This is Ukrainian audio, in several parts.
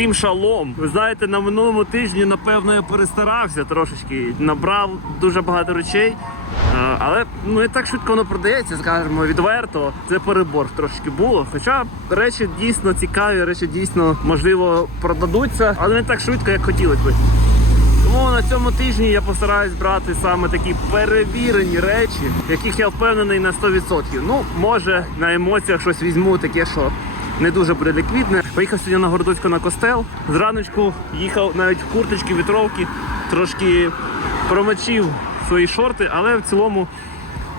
Всім шалом. Ви знаєте, на минулому тижні, напевно, я перестарався трошечки. Набрав дуже багато речей. Е, Але ну не так швидко воно продається, скажімо, відверто. Це перебор трошки було. Хоча речі дійсно цікаві, речі дійсно можливо продадуться, але не так швидко, як хотілося би. Тому на цьому тижні я постараюсь брати саме такі перевірені речі, яких я впевнений на 100%. Ну, може, на емоціях щось візьму, таке, що не дуже буде ліквідне. Поїхав сьогодні на Городоцьку на костел. Зраночку їхав навіть в курточці, вітровки, трошки промочив свої шорти, але в цілому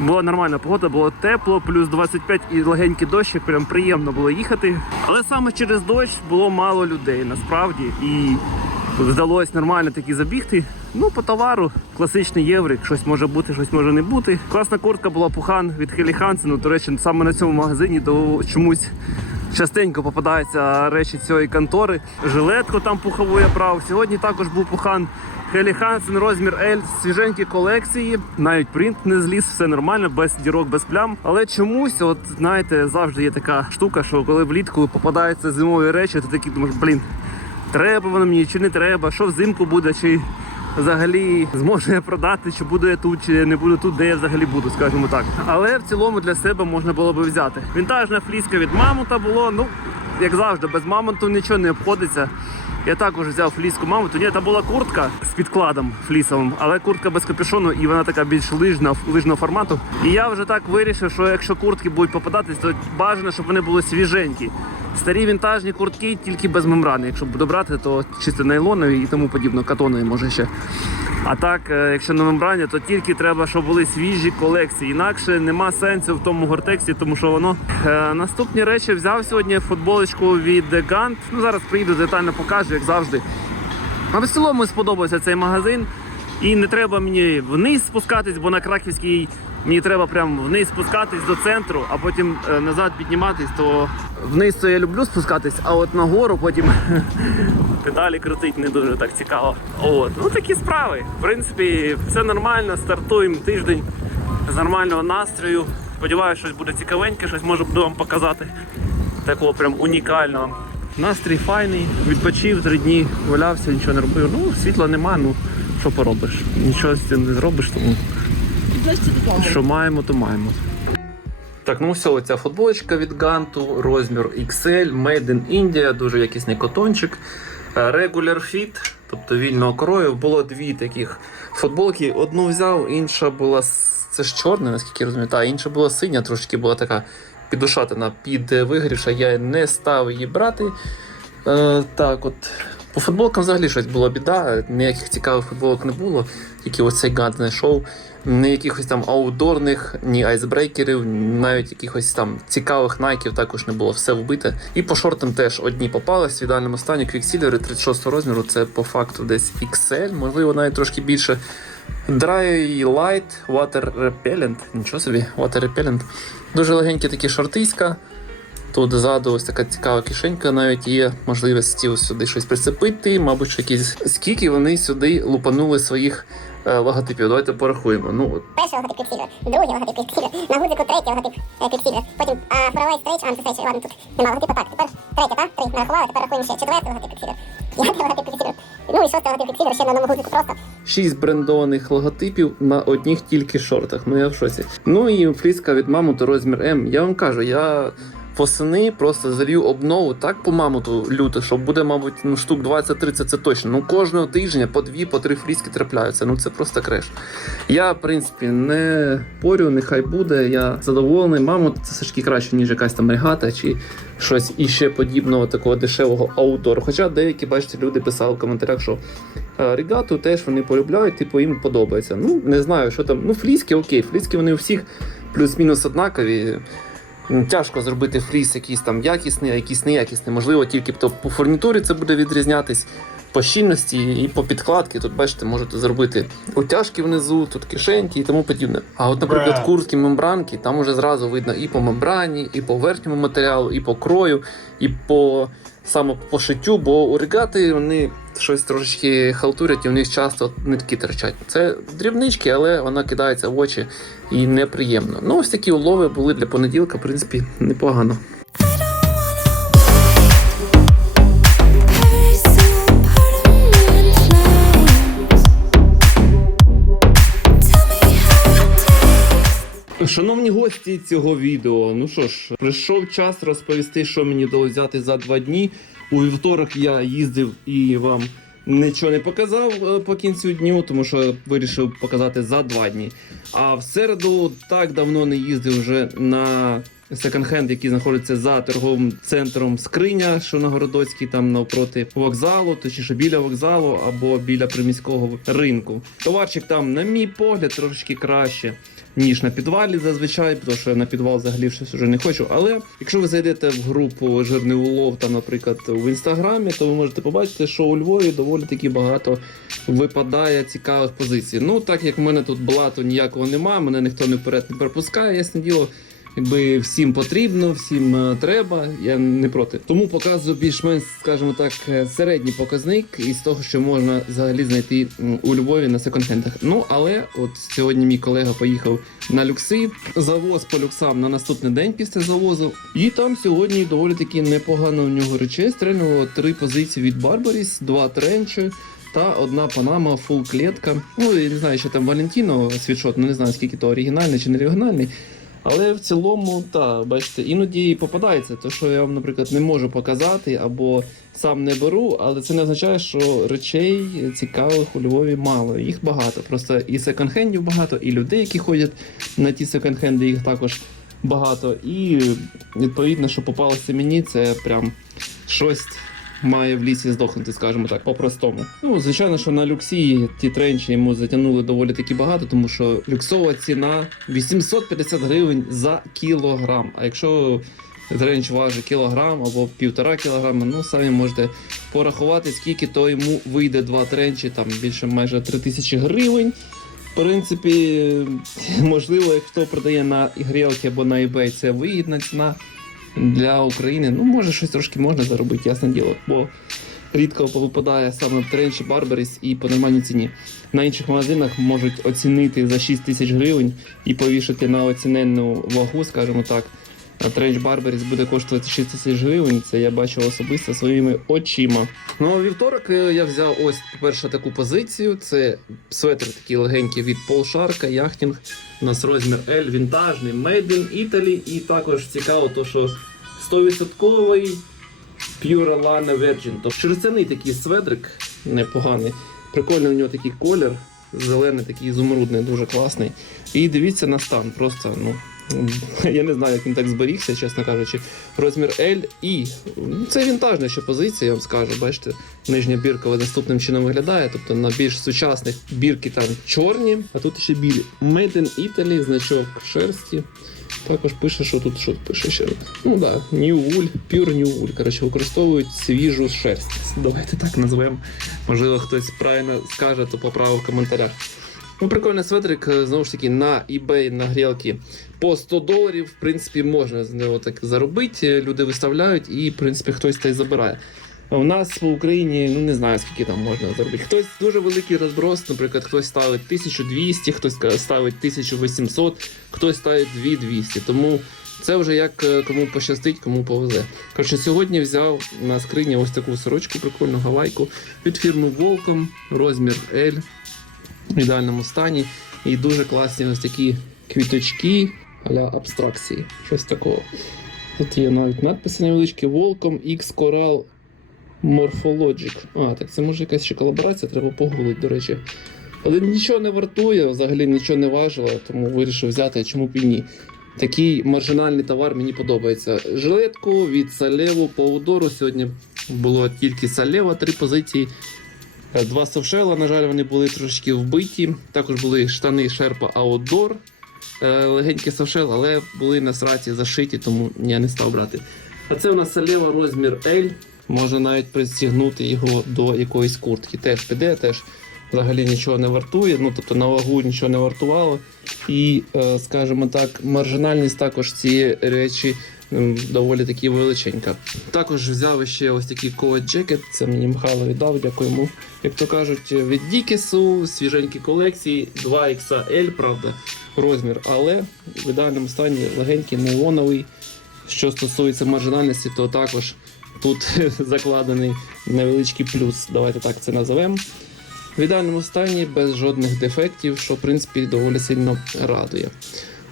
була нормальна погода, було тепло, плюс 25 і легенький дощ, прям приємно було їхати. Але саме через дощ було мало людей насправді. І вдалося нормально таки забігти. Ну, по товару, класичний єврик, щось може бути, щось може не бути. Класна куртка була пухан від Хелі Хансену. До речі, саме на цьому магазині до чомусь частенько попадаються речі цієї контори. Жилетку там пухову я брав. Сьогодні також був пухан Хелі Хансен, розмір L, свіженькі колекції. Навіть принт не зліз, все нормально, без дірок, без плям. Але чомусь, от знаєте, завжди є така штука, що коли влітку попадаються зимові речі, то такі думаєш, блін, треба воно мені чи не треба, що взимку буде, чи взагалі зможу я продати, чи буду я тут, чи не буду тут, де я взагалі буду, скажімо так. Але в цілому для себе можна було би взяти. Вінтажна фліска від мамонта було, ну, як завжди, без мамонту нічого не обходиться. Я також взяв фліску мамонту. Ні, там була куртка з підкладом флісовим, але куртка без капюшону і вона така більш лижна, лижного формату. І я вже так вирішив, що якщо куртки будуть попадатись, то бажано, щоб вони були свіженькі. Старі вінтажні куртки тільки без мембрани. Якщо буду брати, то чисто нейлонові і тому подібно, катонові може ще. А так, е, якщо на мембрані, то тільки треба, щоб були свіжі колекції. Інакше нема сенсу в тому гортексі, тому що воно Е, наступні речі взяв сьогодні футболочку від Gant. Ну зараз приїду детально покажу, як завжди. Але в цілому сподобався цей магазин. І не треба мені вниз спускатись, бо на Краківській мені треба прямо вниз спускатись до центру, а потім е, назад підніматись, то вниз то я люблю спускатись, а от нагору потім педалі крутить не дуже так цікаво. От. Ну такі справи. В принципі, все нормально, стартуємо тиждень з нормального настрою. Сподіваюся, щось буде цікавеньке, щось можу вам показати. Такого прям унікального. Настрій файний, відпочив три дні, валявся, нічого не робив. Ну, світла нема, ну що поробиш? Нічого з цим не зробиш, тому що маємо, то маємо. Так, ну все, ця футболочка від Ганту, розмір XL, Made in India, дуже якісний котончик. Е, Regular fit, тобто вільного крою. Було дві таких футболки. Одну взяв, інша була це ж чорна, наскільки я розумію. Та інша була синя, трошки була така підушатина під вигріша. Я не став її брати. Е, так, от. По футболкам взагалі щось було біда, ніяких цікавих футболок не було, тільки ось цей гант знайшов. Ні якихось там аутдорних, ні айсбрейкерів, навіть якихось там цікавих найків також не було, все вбите. І по шортам теж одні попались в ідеальному стані. Квіксілери 36 розміру, це по факту десь XL, можливо, навіть трошки більше. Dry Light Water Repellent, нічого собі, Water Repellent. Дуже легенькі такі шортиська. Тут ззаду ось така цікава кишенька, навіть є можливості ось сюди щось прицепити, мабуть, якісь скільки вони сюди лупанули своїх логотипів. Давайте порахуємо. Ну, от Перший логотип Quicksilver, другий логотип Quicksilver, на гудзику третій логотип е, Quicksilver, потім а, Faraway Stage, Anti-Stage, ладно, тут нема логотипу, так, тепер третя, так, три нарахували, тепер рахуємо ще четвертий логотип Quicksilver, п'ятий логотип Quicksilver, ну і шостий логотип Quicksilver, ще на одному гудзику просто. шість брендованих логотипів на одних тільки шортах. Ну я в шоці. Ну і фліска від мамуту розмір М. Я вам кажу, я. Восени просто залью обнову так по мамуту люто, що буде, мабуть, ну штук 20-30 це точно. Ну кожного тижня по дві, по три фліски трапляються. Ну це просто креш. Я, в принципі, не порю, нехай буде. Я задоволений. Мамут це все ж таки краще, ніж якась там регата чи щось іще подібного такого дешевого аутдору. Хоча деякі, бачите, люди писали в коментарях, що е, регату теж вони полюбляють, типу їм подобається. Ну, не знаю, що там. Ну, фліски, окей, фліски вони у всіх плюс-мінус однакові. Тяжко зробити фліс якийсь там якісний, а якийсь неякісний. Можливо, тільки то по фурнітурі це буде відрізнятись, по щільності і по підкладці. Тут, бачите, можете зробити утяжки внизу, тут кишеньки і тому подібне. А от, наприклад, куртки мембранки, там уже зразу видно і по мембрані, і по верхньому матеріалу, і по крою, і по саме по шиттю, бо у регати вони щось трошечки халтурять, і в них часто нитки торчать. Це дрібнички, але вона кидається в очі і неприємно. Ну, ось такі улови були для понеділка, в принципі, непогано. Шановні гості цього відео, ну що ж, прийшов час розповісти, що мені вдалося взяти за два дні. У вівторок я їздив і вам нічого не показав е, по кінцю дню, тому що вирішив показати за два дні. А в середу так давно не їздив вже на секонд-хенд, який знаходиться за торговим центром Скриня, що на Городоцькій, там навпроти вокзалу, точніше біля вокзалу або біля приміського ринку. Товарчик там, на мій погляд, трошечки краще. Ніж на підвалі зазвичай, тому що на підвал взагалі щось вже не хочу. Але якщо ви зайдете в групу Жирний улов, там, наприклад, в інстаграмі, то ви можете побачити, що у Львові доволі таки багато випадає цікавих позицій. Ну, так як в мене тут блату ніякого немає, мене ніхто не вперед не пропускає, ясне діло. Якби всім потрібно, всім е, треба, я не проти. Тому показую більш-менш, скажімо так, е, середній показник із того, що можна взагалі знайти у Львові на секонд-хендах. Ну але от сьогодні мій колега поїхав на люкси, завоз по люксам на наступний день після завозу. І там сьогодні доволі таки непогано в нього речей. Стрельнуло три позиції від Барбаріс, два тренчі. Та одна панама фул клетка. Ну я не знаю, що там Валентіно світшот, ну не знаю скільки то оригінальний чи не оригінальний. Але в цілому, так, бачите, іноді попадається, те, що я вам, наприклад, не можу показати або сам не беру, але це не означає, що речей цікавих у Львові мало. Їх багато. Просто і секонд-хендів багато, і людей, які ходять на ті секонд-хенди, їх також багато. І відповідно, що попалося мені, це прям щось. Має в лісі здохнути, скажімо так, по-простому. Ну, звичайно, що на люксі ті тренчі йому затягнули доволі таки багато, тому що люксова ціна 850 гривень за кілограм. А якщо тренч важить кілограм або півтора кілограма, ну самі можете порахувати, скільки то йому вийде два тренчі, там більше майже 3000 гривень. В принципі, можливо, хто продає на грілки або на eBay, це вигідна ціна для України. Ну, може, щось трошки можна заробити, ясне діло. Бо рідко випадає саме тренчі Барбаріс і по нормальній ціні. На інших магазинах можуть оцінити за 6 тисяч гривень і повішати на оціненну вагу, скажімо так. А тренч Барбаріс буде коштувати 6 тисяч гривень. Це я бачив особисто своїми очима. Ну а вівторок е, я взяв ось, по-перше, таку позицію. Це светр такий легенький від Paul Shark, яхтінг. У нас розмір L, вінтажний, Made in Italy. І також цікаво, то, що 100% Pure Lana Virgin. Тобто шерстяний такий светрик непоганий. Прикольний у нього такий колір. Зелений, такий ізумрудний, дуже класний. І дивіться на стан. Просто, ну. Я не знаю, як він так зберігся, чесно кажучи. Розмір L і це вінтажна ще позиція, я вам скажу. Бачите, нижня бірка наступним чином виглядає. Тобто на більш сучасних бірки там чорні, а тут ще білі. Made in Italy, значок шерсті. Також пише, що тут що пише ще. раз. Ну да, New Wool, Pure New Wool. Коротше, використовують свіжу шерсть. Давайте так назвемо. Можливо, хтось правильно скаже, то поправив в коментарях. Ну, прикольний светрик, е, знову ж таки, на eBay, на грілки по 100 доларів, в принципі, можна з нього так заробити. Люди виставляють і, в принципі, хтось та й забирає. У нас в Україні, ну не знаю, скільки там можна заробити. Хтось дуже великий розброс, наприклад, хтось ставить 1200, хтось ставить 1800, хтось ставить 2200. Тому це вже як е, кому пощастить, кому повезе. Коротше, сьогодні взяв на скрині ось таку сорочку, прикольну гавайку від фірми Волком, розмір L в ідеальному стані. І дуже класні ось такі квіточки а-ля абстракції. Щось такого. Тут є навіть надписи невеличкі Volcom X Coral Morphologic. А, так це може якась ще колаборація, треба погуглити, до речі. Але нічого не вартує, взагалі нічого не важило, тому вирішив взяти, чому б і ні. Такий маржинальний товар мені подобається. Жилетку від Салеву по удору. Сьогодні було тільки Салева, три позиції. Е, Два совшела, на жаль, вони були трошки вбиті. Також були штани Sherpa Outdoor. Е, Легенькі совшел, але були на сраці зашиті, тому я не став брати. А це у нас Салева розмір L. Можна навіть пристігнути його до якоїсь куртки. Теж піде, теж взагалі нічого не вартує. Ну тобто на вагу нічого не вартувало. І, е, скажімо так, маржинальність також цієї речі доволі таки величенька. Також взяв ще ось такий coat джекет. Це мені Михайло віддав, дякую йому. Як то кажуть, від Дікесу, свіженькі колекції, 2XL, правда, розмір, але в ідеальному стані легенький, неоновий. Що стосується маржинальності, то також тут закладений невеличкий плюс. Давайте так це називемо. В ідеальному стані, без жодних дефектів, що в принципі доволі сильно радує.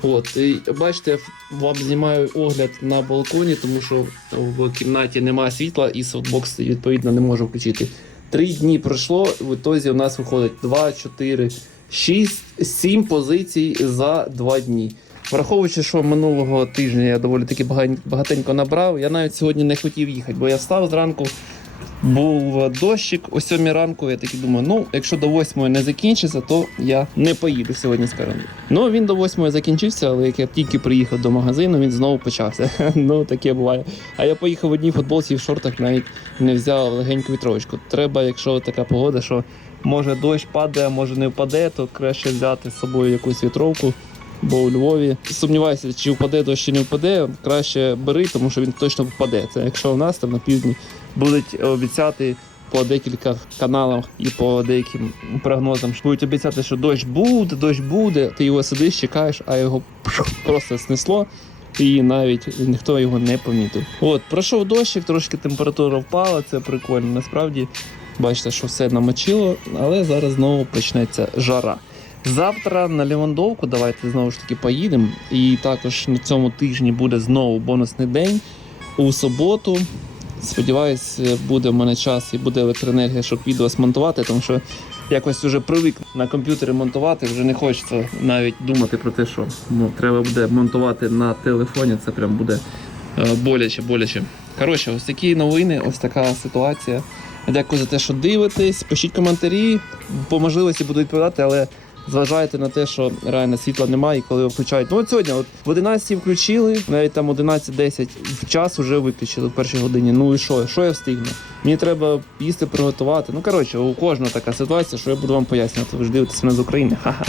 От, і бачите, я вам знімаю огляд на балконі, тому що в кімнаті немає світла і софтбокс відповідно не можу включити. Три дні пройшло, в ітозі у нас виходить 2, 4, 6, 7 позицій за 2 дні. Враховуючи, що минулого тижня я доволі таки багатенько набрав, я навіть сьогодні не хотів їхати, бо я встав зранку, був дощик о 7 ранку. Я такий думаю, ну якщо до 8 не закінчиться, то я не поїду сьогодні з пером. Ну він до 8 закінчився, але як я тільки приїхав до магазину, він знову почався. ну таке буває. А я поїхав в одній футболці і в шортах навіть не взяв легеньку вітровочку. Треба, якщо така погода, що може дощ падає, може не впаде, то краще взяти з собою якусь вітровку. Бо у Львові сумніваюся, чи впаде дощ, чи не впаде. Краще бери, тому що він точно впаде. Це якщо у нас там на півдні будуть обіцяти по декілька каналах і по деяким прогнозам, будуть обіцяти, що дощ буде, дощ буде. Ти його сидиш, чекаєш, а його просто снесло. І навіть ніхто його не помітив. От, пройшов дощик, трошки температура впала, це прикольно. Насправді, бачите, що все намочило, але зараз знову почнеться жара. Завтра на Лівандовку давайте знову ж таки поїдемо. І також на цьому тижні буде знову бонусний день у суботу. Сподіваюсь, буде в мене час і буде електроенергія, щоб відео смонтувати, тому що якось вже привик на комп'ютері монтувати, вже не хочеться навіть думати про те, що ну, треба буде монтувати на телефоні. Це прям буде е, боляче, боляче. Коротше, ось такі новини, ось така ситуація. Дякую за те, що дивитесь. Пишіть коментарі, по можливості буду відповідати, але зважайте на те, що реально світла немає, і коли включають. Ну от сьогодні, от в 11 включили, навіть там 11.10 в час вже виключили в першій годині. Ну і що? Що я встигну? Мені треба їсти приготувати. Ну коротше, у кожного така ситуація, що я буду вам пояснювати. Ви ж дивитесь мене з України. Ха-ха.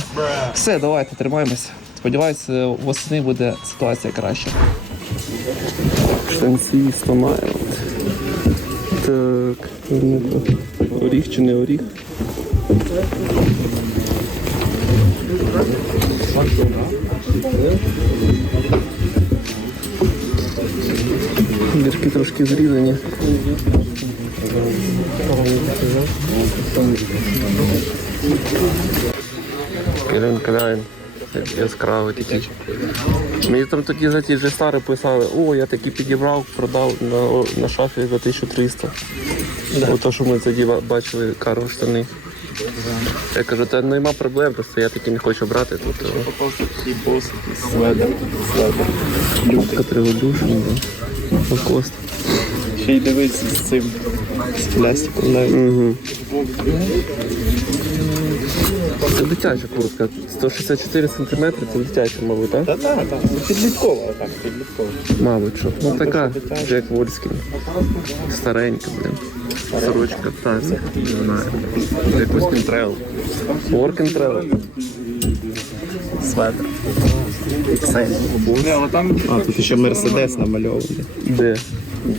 Все, давайте тримаємося. Сподіваюся, восени буде ситуація краща. Штанці Стомайл. Так, оріх чи не оріх? Дірки трошки зрізані. Килин Кляйн. Яскравий такий. Мені там тоді за ті ж стари писали, о, я такі підібрав, продав на, на шафі за 1300. Ото, що ми тоді бачили карго штани. Я кажу, та нема проблем, просто я такі не хочу брати. Сведер. Любка тригодушна, Лакост. Ще й дивись з цим, з плястиком навіть. Угу. Це дитяча куртка. 164 см, це дитяча, мабуть, так? Та так, так. Підліткова, так, підліткова. Мабуть, що. Ну така. Джек Вольський. Старенька, блін. Сорочка, так, не знаю. Якось кінтрел. Work and travel. Там... А, тут ще Мерседес намальований. Де?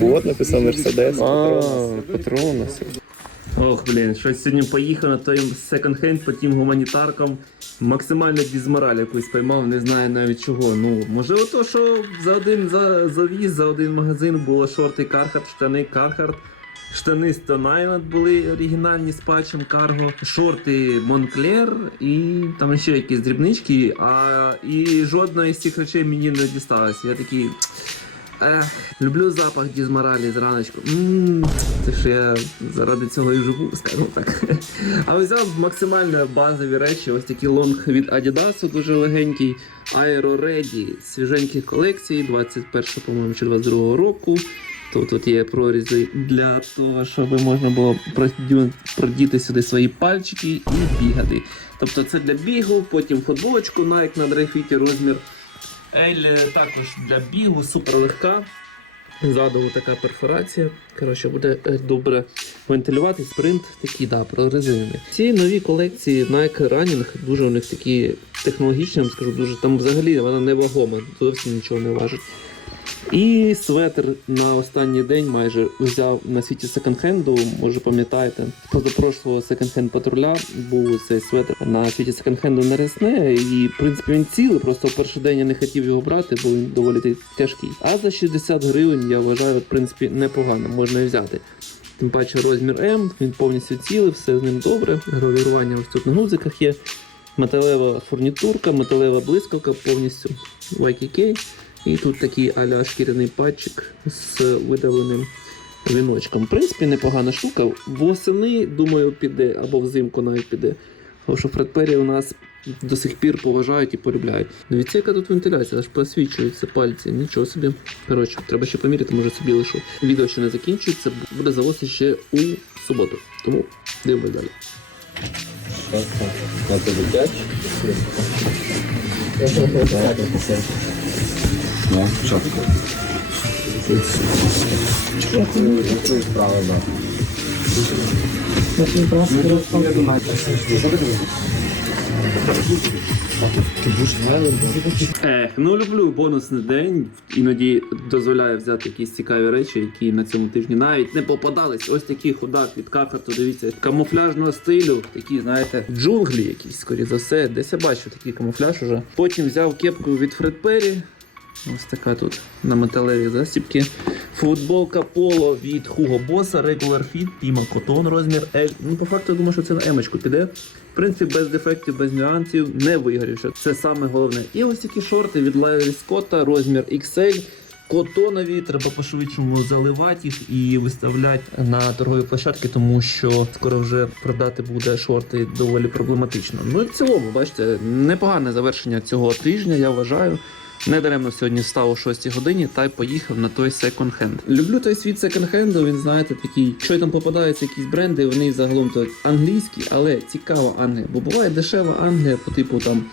Вот написав Мерседес. А, Патронас. Ох, блін, щось сьогодні поїхав на той секонд-хенд по тим гуманітаркам. Максимально дізмораль якусь поймав, не знаю навіть чого. Ну, можливо, то, що за один за, завіз, за один магазин було шорти Carhartt, штани Carhartt. Штани Stone Island були оригінальні з патчем Cargo, шорти Moncler і там ще якісь дрібнички, а і жодна із цих речей мені не дісталася. Я такий. Ех, люблю запах дізморалі зраночку. Ммм, це ж я заради цього і живу, скажімо так. А взяв максимально базові речі, ось такий лонг від Adidas, дуже легенький. Aero Ready свіженьких колекцій, 21 по-моєму, чи 22 року. Тут, тут є прорізи для того, щоб можна було продіти сюди свої пальчики і бігати. Тобто це для бігу, потім футболочку Nike на дрейфіті розмір Ель також для бігу супер легка. Ззаду така перфорація. Коротше, буде е, добре вентилювати. Спринт такий, да, прорезинений. Ці нові колекції Nike Running дуже у них такі технологічні, я вам скажу, дуже там взагалі вона не вагома, зовсім нічого не важить. І светр на останній день майже взяв на світі секонд-хенду. Може пам'ятаєте, позапрошлого секонд-хенд патруля був цей светр на світі секонд-хенду на ресне. І в принципі він цілий, просто в перший день я не хотів його брати, бо він доволі тяжкий. А за 60 гривень я вважаю, в принципі, непогано, можна і взяти. Тим паче розмір М, він повністю цілий, все з ним добре. Гравірування ось тут на гудзиках є. Металева фурнітурка, металева блискавка повністю YKK. І тут такий аля шкіряний патчик з видавленим віночком. В принципі, непогана штука. Восени, думаю, піде, або взимку навіть піде. Тому що Фредпері у нас до сих пір поважають і полюбляють. Дивіться, яка тут вентиляція, аж посвічуються пальці. Нічого собі. Коротше, треба ще поміряти, може собі лишу. Відео ще не закінчується, буде завозити ще у суботу. Тому дивимось далі. Ну, чітко. Ех, ну люблю бонусний день. Іноді дозволяє взяти якісь цікаві речі, які на цьому тижні навіть не попадались. Ось такий худак від кафету, дивіться, камуфляжного стилю, такі, знаєте, джунглі якісь, скоріше за все. Десь я бачу такий камуфляж уже. Потім взяв кепку від Фред Перрі. Ось така тут на металевій застібки. Футболка поло від Hugo Boss, Regular Fit, Pima Cotton, розмір L. Ну, по факту, я думаю, що це на емочку піде. В принципі, без дефектів, без нюансів, не вигорівши. Це саме головне. І ось такі шорти від Larry Scott, розмір XL. Котонові, треба по-швидшому заливати їх і виставляти на торгові площадки, тому що скоро вже продати буде шорти доволі проблематично. Ну і в цілому, бачите, непогане завершення цього тижня, я вважаю. Недаремно сьогодні встав о 6 годині та й поїхав на той секонд-хенд. Люблю той світ секонд-хенду, він знаєте такий, що там попадаються якісь бренди, вони загалом то англійські, але цікава Англія. Бо буває дешева Англія по типу там.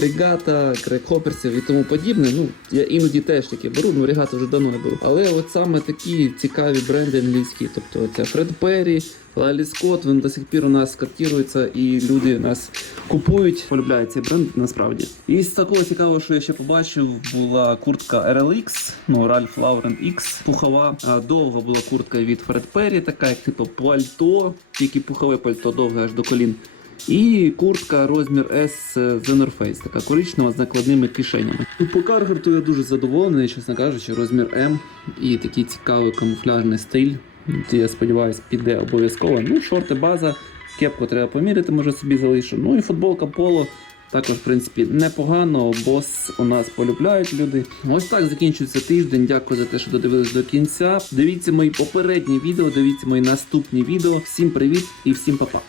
Регата, крекхоперсів і тому подібне. Ну, я іноді теж таке беру, ну регату вже давно не беру. Але от саме такі цікаві бренди англійські, тобто це Фред Перрі, Лалі Скотт, він до сих пір у нас котірується і люди нас купують, полюбляють цей бренд насправді. І з такого цікавого, що я ще побачив, була куртка RLX, ну Ralph Lauren X, пухова. Довга була куртка від Фред Перрі, така як типу пальто, тільки пухове пальто довге аж до колін. І куртка розмір S The North така коричнева з накладними кишенями. Ну, По Каргарту я дуже задоволений, чесно кажучи, розмір M і такий цікавий камуфляжний стиль. Я сподіваюся, піде обов'язково. Ну, шорти, база, кепку треба поміряти, може собі залишу. Ну і футболка поло. Також, в принципі, непогано, бос у нас полюбляють люди. Ось так закінчується тиждень. Дякую за те, що додивились до кінця. Дивіться мої попередні відео, дивіться мої наступні відео. Всім привіт і всім па-па.